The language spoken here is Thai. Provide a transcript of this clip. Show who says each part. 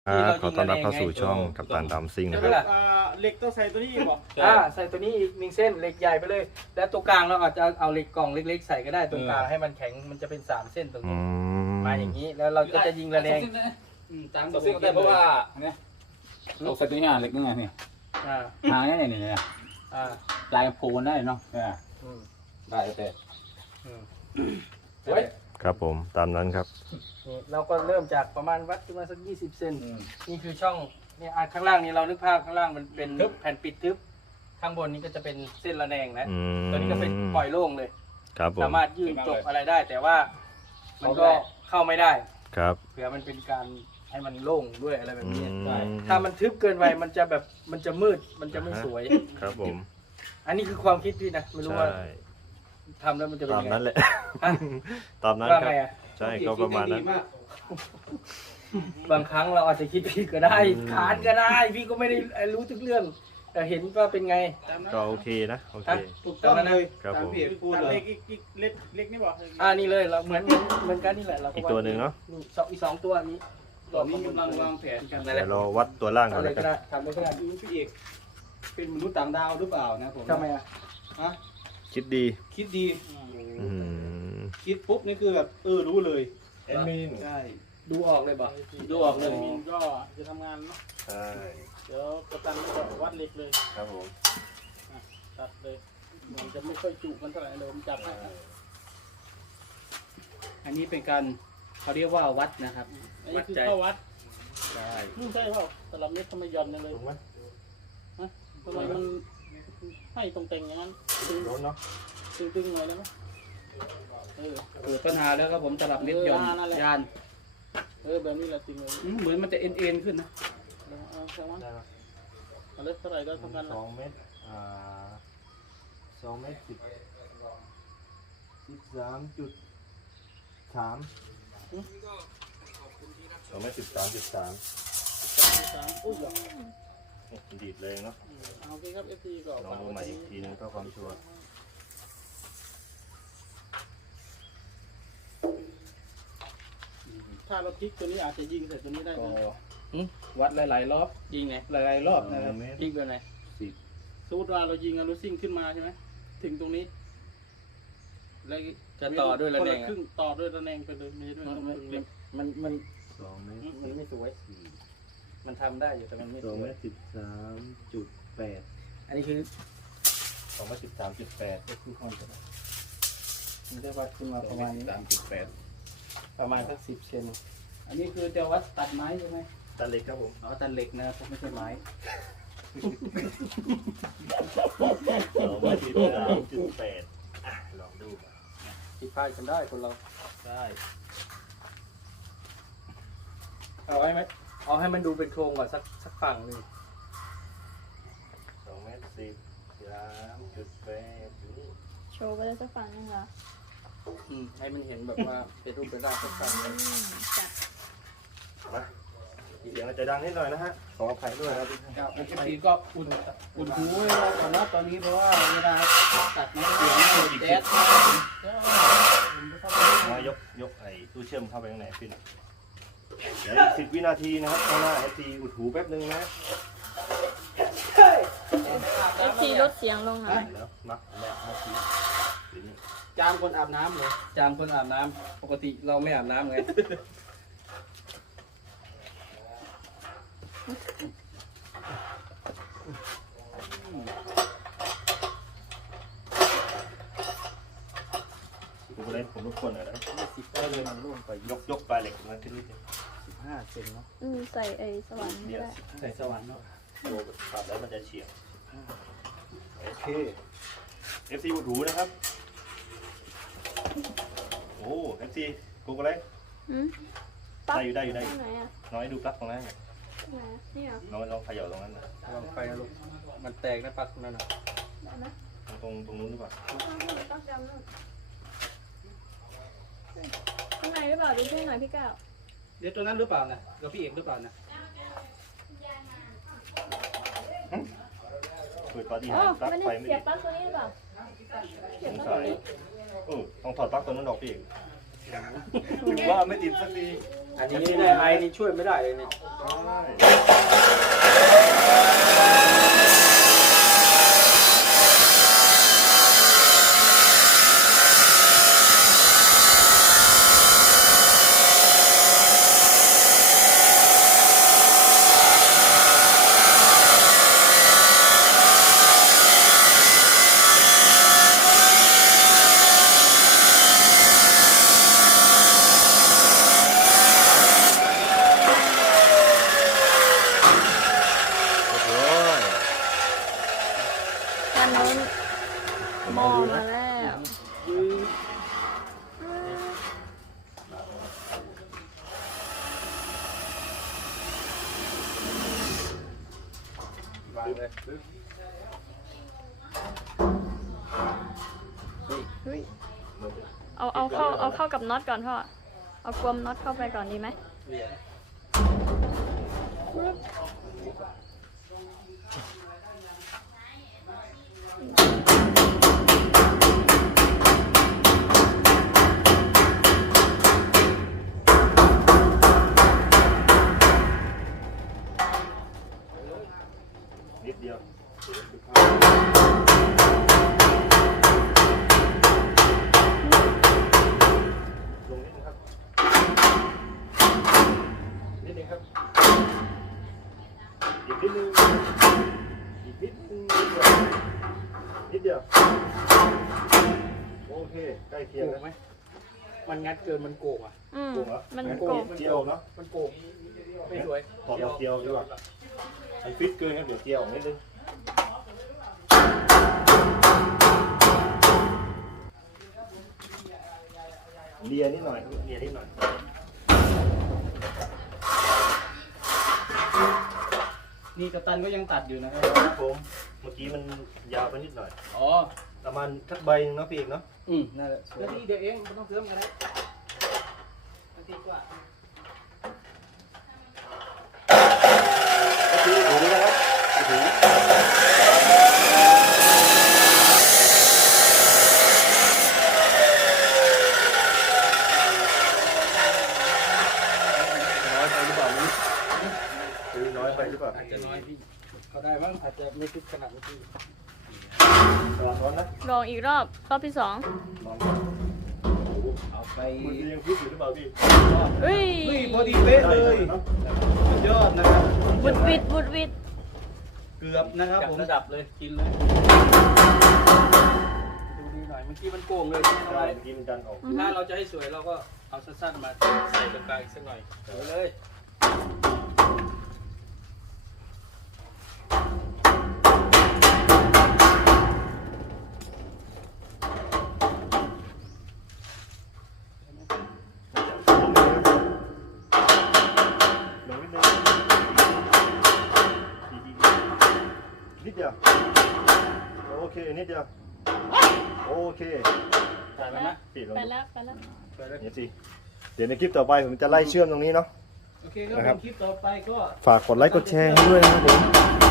Speaker 1: ขอต้อนรับเข้าสู่ช่องกัปตันดัมซิ่งนะครับ
Speaker 2: เหล็กต้องใส่ตัวนี้อีกบอก
Speaker 3: ใส่ตัวนี้อีก1 เส้นเหล็กใหญ่ไปเลย แล้วตัวกลางเราอาจจะเอาเหล็กกล่องเล็กๆใส่ก็ได้ตรงกลางให้มันแข็งมันจะเป็น3 เส้นตรงนี้มาอย่างนี้แล้วเราก็จะยิงระแนง
Speaker 4: ตามตัวเส้นได้เพราะว่าเนี่ยเราใส่ตัวนี้เหล็กนี่ไงนี่หางนี่นี่ลายโพนได้เนาะได้แต่
Speaker 1: ครับผมตามนั้นครับ
Speaker 3: เราก็เริ่มจากประมาณวัดขึ้นมาสัก20 เซนนี่คือช่องเนี่ยข้างล่างนี้เรานึกภาพข้างล่างมันเป็นแผ่นปิดทึบข้างบนนี้ก็จะเป็นเส้นระแนงนะตัวนี้ก็เป็นปล่อยโล่งเลยสามารถยื่นจบอะไรได้แต่ว่ามันก็เข้าไม่ได้
Speaker 1: ครับ
Speaker 3: เผื่อมันเป็นการให้มันโล่งด้วยอะไรแบบนี้ถ้ามันทึบเกินไปมันจะแบบมันจะมืดมันจะไม่สวย
Speaker 1: ครับผม
Speaker 3: อันนี้คือความคิดพี่นะไม่รู้ว่าทำแล้วมันจะเป็นยังไง
Speaker 1: ตามนั้นแหละตามนั้นครับใช่ก็ประมาณนั้น
Speaker 3: บางครั้งเราอาจจะคิดผิดก็ได้ขานก็ได้พี่ก็ไม่ได้รู้ทุกเรื่องแต่เห็นว่าเป็นไง
Speaker 1: ก็โอเคนะโอเค
Speaker 2: ถูกต้องเลย
Speaker 1: ครับผม
Speaker 2: เล็กนี่บอก
Speaker 3: นี่เลยเราเหมือนกันนี่แหละเรา
Speaker 1: อีกตัวหนึ่งเนาะ
Speaker 3: อีก2 ตัวนี้
Speaker 2: ตอนนี้กำลังวางแผนกัน
Speaker 1: เดี๋ยวเราวัดตัวล่างก่อนเลยครับ
Speaker 3: ทำได้ก็ได้
Speaker 2: พี่เอกเป็นมนุษย์ต่างดาวหรือเปล่านะผม
Speaker 3: ทำไม
Speaker 1: คิดดี
Speaker 2: คิดดีคิดปุ๊บนี่คือแบบรู้เลย
Speaker 1: แอดมิน
Speaker 2: ใช่
Speaker 3: ดูออกเลยบ่
Speaker 2: ดูออกเลยมินก็จะทำงานเนาะ
Speaker 1: ใช่
Speaker 2: เดี๋ยวกัปตันก็วัดเหล็กเลย
Speaker 1: ครับผม
Speaker 2: ตัดเลยมันจะไม่ค่อยจุมันเท่าไหร่เลยผมจับให้อันนี้เป็นการเขาเรียกว่าวัดนะครับอันนี้คือเข้าวัด
Speaker 1: ใช่
Speaker 2: ใช่เปล่าตลับเม็ดทำไมหย่อนเลยทำไมมันให้ตรงเต็งอย่างนั้น
Speaker 1: ตึงเนาะ
Speaker 2: ตึงหน่อยได้ไหมเกิดปัญหาแล้วครับผมตลับเม็ดหย่อนยานแบบนี้แหละจริงเลยเหมือนมันจะเอ็นขึ้นนะเอาใช่ไหมเอาเลยเท่าไหร่ก็ทำกัน
Speaker 1: 2 เมตร2 เมตร 13.3 2 เมตร 13.3ดีดเลยเนาะ
Speaker 2: โอเคครับ FT ก็
Speaker 1: ลองดูใหม่อีกทีนึงก็ความชัวร์
Speaker 2: ถ้าเราพลิกตัวนี้อาจจะยิงใส่ตัวนี้ได้ไหมวัดหลายๆรอบยิงไงหลายๆรอบนะครับพลิกแบบไหนสมมติว่าเรายิงอลูซิ่งขึ้นมาใช่ไหมถึงตรงนี้แล้ว
Speaker 3: จะต่อด้วยระแนง
Speaker 2: ต่อด้วยระแนงไปเลยมีด้วย
Speaker 3: มัน
Speaker 1: 2 เมตร
Speaker 3: มันไม่สวยมันทำได้อยู่แต่มันไม่สวย
Speaker 1: 2 เมตร 13.8
Speaker 3: อันนี้คือ
Speaker 1: 2 เมตร 13.8
Speaker 3: ก็คือความมันจะวัดขึ้นมาประมาณนี้
Speaker 1: 13.8
Speaker 3: ประมาณสัก10 เซน
Speaker 2: อันนี้คือจะวัดตัดไม้ใช่ไหม
Speaker 1: ตัดเหล็กครับผม
Speaker 3: ตัดเหล็กนะครับไม่ใช่ไม้
Speaker 1: 2 เมตร 13.8ลองดู
Speaker 3: ผิดพลาดกันได้คนเรา
Speaker 1: ได้
Speaker 3: เอาให้มันดูเป็นโครงก่อนสักฝั่งหนึ่ง
Speaker 1: 2 เมตร 13.8
Speaker 5: โชว์ไปเลยสักฝั่งนึงเหรอ
Speaker 3: ให้มันเห็นแบบว่าเป็นรูปเป็นร่างสักฝั่งเลย
Speaker 5: จัด
Speaker 1: มาเสียงอาจจะดังนิดหน่อยนะฮะขออภัยด้วยครับ
Speaker 2: FTก็อุ่นหูไว้ก่อนนะตอนนี้เพราะว่าเวลาตัดไม้เสียงแจ๊ส
Speaker 1: ยกไอ้ตู้เชื่อมเข้าไปข้างในขึ้นเดี๋ยวอีก10 วินาทีนะครับข้างหน้า FT อุดหูแป๊บนึงนะ
Speaker 5: FT ลดเสียงลงหน่อย
Speaker 1: แล้วมักแม่นาที
Speaker 2: จามคนอาบน้ำเลย
Speaker 3: จามคนอาบน้ำปกติเราไม่อาบน้ำไง
Speaker 1: ผมเล่นผมรบกวนหน่อยนะ
Speaker 3: เลยมันร่วงไป
Speaker 1: ยกปลายเหล็กมาขึ้นนิดนึง
Speaker 3: 15 เซนเนาะ
Speaker 5: ใส่สว่านนี่ได้
Speaker 3: ใส่สว่านเนาะ
Speaker 1: โดนตัดแล้วมันจะเฉียงโอเค FC อุดหูนะครับโอ้ FC กูก็เลยได้อยู่น้อยดูปลั๊กตรงนั้น
Speaker 5: นี่เหรอ
Speaker 1: น้อยลองเขย่าตรงนั้นนะ
Speaker 3: ลองไปนะลูกมันแตกนะปลั๊กนั่นนะ
Speaker 1: ตรงนู้นหรือเปล่า
Speaker 5: ข้างในหรือเปล่าดูช่วยหน่อยพี่ก้าว
Speaker 2: เดี๋ยวตัวนั้นหรือเปล่านะกับพี่เอกหรือเปล่านะ
Speaker 1: เปิดปฏิหารปลั๊กไฟไม่
Speaker 5: เสียบปลั๊กตัวนี้หรือเปล่า
Speaker 1: สงสัยต้องถอดปลั๊กตัวนั้นออกพี่เอกถือว่าไม่ติดสักที
Speaker 3: อันนี้ได้ไอนี่ช่วยไม่ได้เลยเนี่ย
Speaker 5: ด้านนู้นหม้อมาแล้ว
Speaker 3: วางเลย
Speaker 5: เฮ้ยเอาเข้ากับน็อตก่อนพ่อเอากลมน็อตเข้าไปก่อนดีไหม
Speaker 3: เหรียญ
Speaker 1: นิดเดียวลงนิดนึงครับนิดนึงครับอีกนิดนึงอีกนิดนึงนิดเดียวโอเคใกล้เคียง
Speaker 3: โก
Speaker 1: แล้
Speaker 3: ง
Speaker 1: ว
Speaker 3: ไหมมันงัดเกินมันโกงอ่ะ
Speaker 1: โกงเหรอ
Speaker 5: มัน
Speaker 1: งั้
Speaker 5: โกง
Speaker 1: เจียวเนาะ
Speaker 3: มันโกงไม่สวย
Speaker 1: ถอดเจียวดีกว่ามันฟิตเกินครับเดี๋ยวเจียวออกนิดนึงเลียนิดหน่อยเลียนิดหน่อย
Speaker 2: นี่กัปตันก็ยังตัดอยู่นะครับ
Speaker 1: ครับผมเมื่อกี้มันยาวไปนิดหน่อย
Speaker 2: อ๋อ
Speaker 1: ประมาณทักใบหนึงเนาะพี่เอกเนาะ
Speaker 2: นั่นแหละนาทีเดียวเองไม่ต้องเพิ่มกันนะนาทีกว่า
Speaker 1: ก็คือดูด้วยนะครับถือน้อยไปหรือเปล่านี่คือน้อยไปหรือเปล่า
Speaker 3: อาจจะน้อยพี่เขาได้บ้างอาจจะไม่ฟิตขนาดนี้พี่
Speaker 1: ตลาดร้อนนะ
Speaker 5: ลองอีกรอบที่ 2
Speaker 1: ร้อน
Speaker 2: เอาไป
Speaker 1: มันยังฟิตอยู่หรือเปล่าพี่
Speaker 5: เฮ้ย
Speaker 2: เฮ้ยพอดีเป๊ะเลย
Speaker 1: เนาะ
Speaker 2: สุดยอดนะครับ
Speaker 5: บุดวิดบุดวิด
Speaker 2: เกือบนะครับ
Speaker 3: จับ
Speaker 2: ผม
Speaker 3: ระดับเลยกินเลยดูดีหน่อยเมื่อกี้มันโกงเลยใช่ไหม
Speaker 1: ใช่เมื่อกี้มันดันออก
Speaker 3: ถ้าเราจะให้สวยเราก็เอาสั้นๆมาใส่ตรงกลางอีกสักหน่อยสวยเลย
Speaker 1: ลงนิดนึงนิดเดียวโอเคนิดเดียวโอเค
Speaker 3: ใส่แล้วนะ
Speaker 1: ปิดลง
Speaker 5: ไปแล้ว
Speaker 1: เนี่ยสิเดี๋ยวในคลิปต่อไปผมจะไล่เชื่อมตรงนี้เนาะ
Speaker 2: โอเคครับผมคลิปต่อไปก็
Speaker 1: ฝากกดไลค์กดแชร์ให้ด้วยนะครับผม